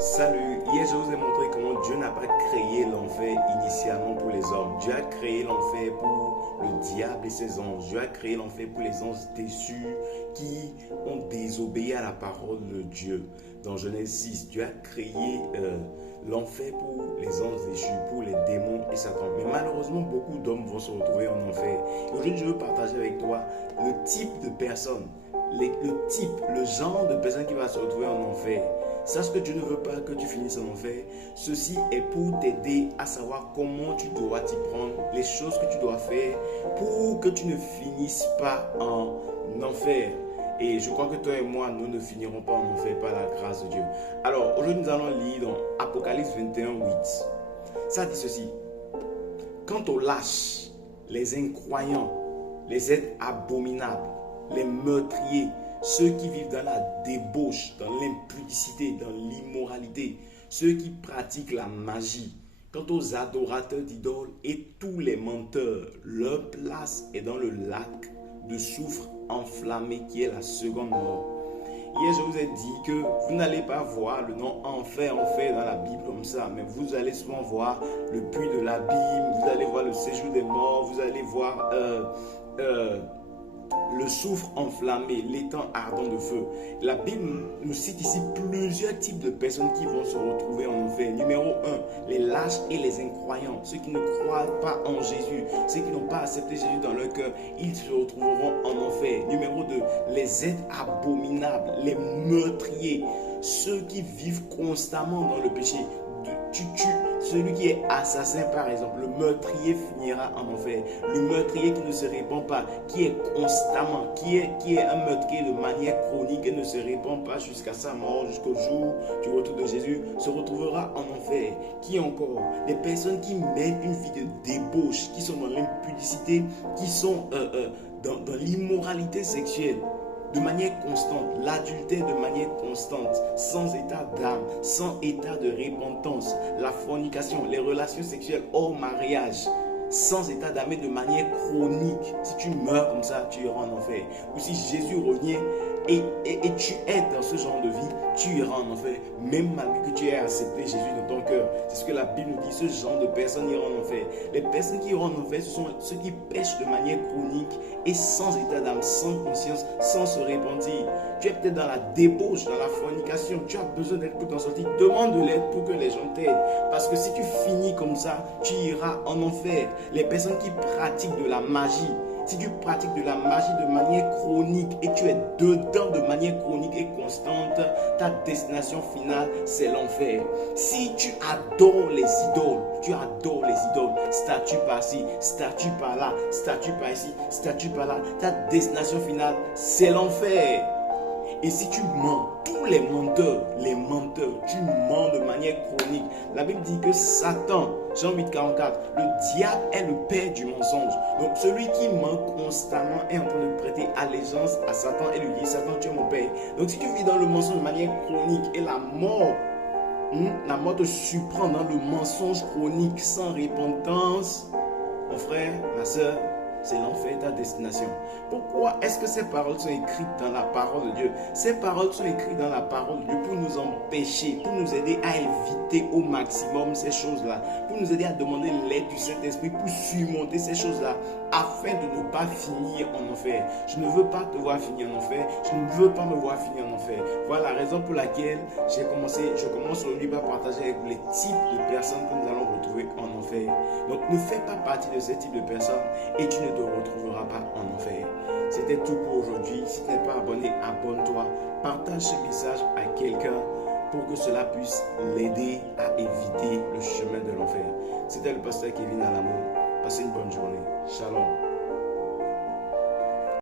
Salut, hier je vous ai montré comment Dieu n'a pas créé l'enfer initialement pour les hommes. Dieu a créé l'enfer pour le diable et ses anges. Dieu a créé l'enfer pour les anges déçus qui ont désobéi à la parole de Dieu. Dans Genèse 6, Dieu a créé l'enfer pour les anges déchus, pour les démons et Satan. Mais malheureusement, beaucoup d'hommes vont se retrouver en enfer. Aujourd'hui, je veux partager avec toi le type de personne, le genre de personne qui va se retrouver en enfer. Sache que Dieu ne veut pas que tu finisses en enfer. Ceci est pour t'aider à savoir comment tu dois t'y prendre, les choses que tu dois faire pour que tu ne finisses pas en enfer. Et je crois que toi et moi, nous ne finirons pas en enfer par la grâce de Dieu. Alors, aujourd'hui, nous allons lire dans Apocalypse 21, 8. Ça dit ceci. Quant aux lâches, les incroyants, les êtres abominables, les meurtriers, ceux qui vivent dans la débauche, dans l'impudicité, dans l'immoralité, ceux qui pratiquent la magie. Quant aux adorateurs d'idoles et tous les menteurs, leur place est dans le lac de soufre enflammé qui est la seconde mort. Hier, je vous ai dit que vous n'allez pas voir le nom enfer dans la Bible comme ça, mais vous allez souvent voir le puits de l'abîme, vous allez voir le séjour des morts, vous allez voir le soufre enflammé, l'étang ardent de feu. La Bible nous cite ici plusieurs types de personnes qui vont se retrouver en enfer. Numéro 1, les lâches et les incroyants, ceux qui ne croient pas en Jésus, ceux qui n'ont pas accepté Jésus dans leur cœur, ils se retrouveront en enfer. Numéro 2, les êtres abominables, les meurtriers, ceux qui vivent constamment dans le péché. Celui qui est assassin par exemple, le meurtrier finira en enfer. Le meurtrier qui ne se répand pas, qui est constamment, qui est un meurtrier de manière chronique et ne se répand pas jusqu'à sa mort, jusqu'au jour du retour de Jésus, se retrouvera en enfer. Qui encore? Les personnes qui mènent une vie de débauche, qui sont dans l'impudicité, qui sont dans l'immoralité sexuelle. De manière constante, l'adultère de manière constante, sans état d'âme, sans état de repentance, la fornication, les relations sexuelles hors mariage, sans état d'âme et de manière chronique. Si tu meurs comme ça, tu iras en enfer. Ou si Jésus revient et tu es dans ce genre de vie, tu iras en enfer, même malgré que tu aies accepté Jésus dans ton cœur. C'est ce que la Bible nous dit, ce genre de personnes iront en enfer. Les personnes qui iront en enfer, ce sont ceux qui pêchent de manière chronique et sans état d'âme, sans conscience, sans se repentir. Tu es peut-être dans la débauche, dans la fornication, tu as besoin d'aide pour t'en sortir. Demande de l'aide pour que les gens t'aident. Parce que si tu finis comme ça, tu iras en enfer. Les personnes qui pratiquent de la magie, si tu pratiques de la magie de manière chronique et tu es dedans de manière chronique et constante, ta destination finale, c'est l'enfer. Si tu adores les idoles, statue par-ci, statue par-là, statue par-ici, statue par-là, ta destination finale, c'est l'enfer. Et si tu mens, tous les menteurs, tu mens de manière chronique. La Bible dit que Satan, Jean 8, 44, le diable est le père du mensonge. Donc celui qui ment constamment est en train de prêter allégeance à Satan et lui dit, Satan, tu es mon père. Donc si tu vis dans le mensonge de manière chronique et la mort te surprend dans le mensonge chronique sans repentance, mon frère, ma soeur, c'est l'enfer ta destination. Pourquoi est-ce que ces paroles sont écrites dans la parole de Dieu? Ces paroles sont écrites dans la parole de Dieu pour nous empêcher, pour nous aider à éviter au maximum ces choses-là, pour nous aider à demander l'aide du Saint-Esprit pour surmonter ces choses-là, afin de ne pas finir en enfer. Je ne veux pas te voir finir en enfer, je ne veux pas me voir finir en enfer. Voilà la raison pour laquelle je commence aujourd'hui par partager avec vous les types de personnes que nous allons retrouver en enfer. Donc ne fais pas partie de ces types de personnes et tu ne te retrouveras pas en enfer. C'était tout pour aujourd'hui. Si tu n'es pas abonné, abonne-toi. Partage ce message à quelqu'un pour que cela puisse l'aider à éviter le chemin de l'enfer. C'était le pasteur Kevin Alamo. Passez une bonne journée. Shalom.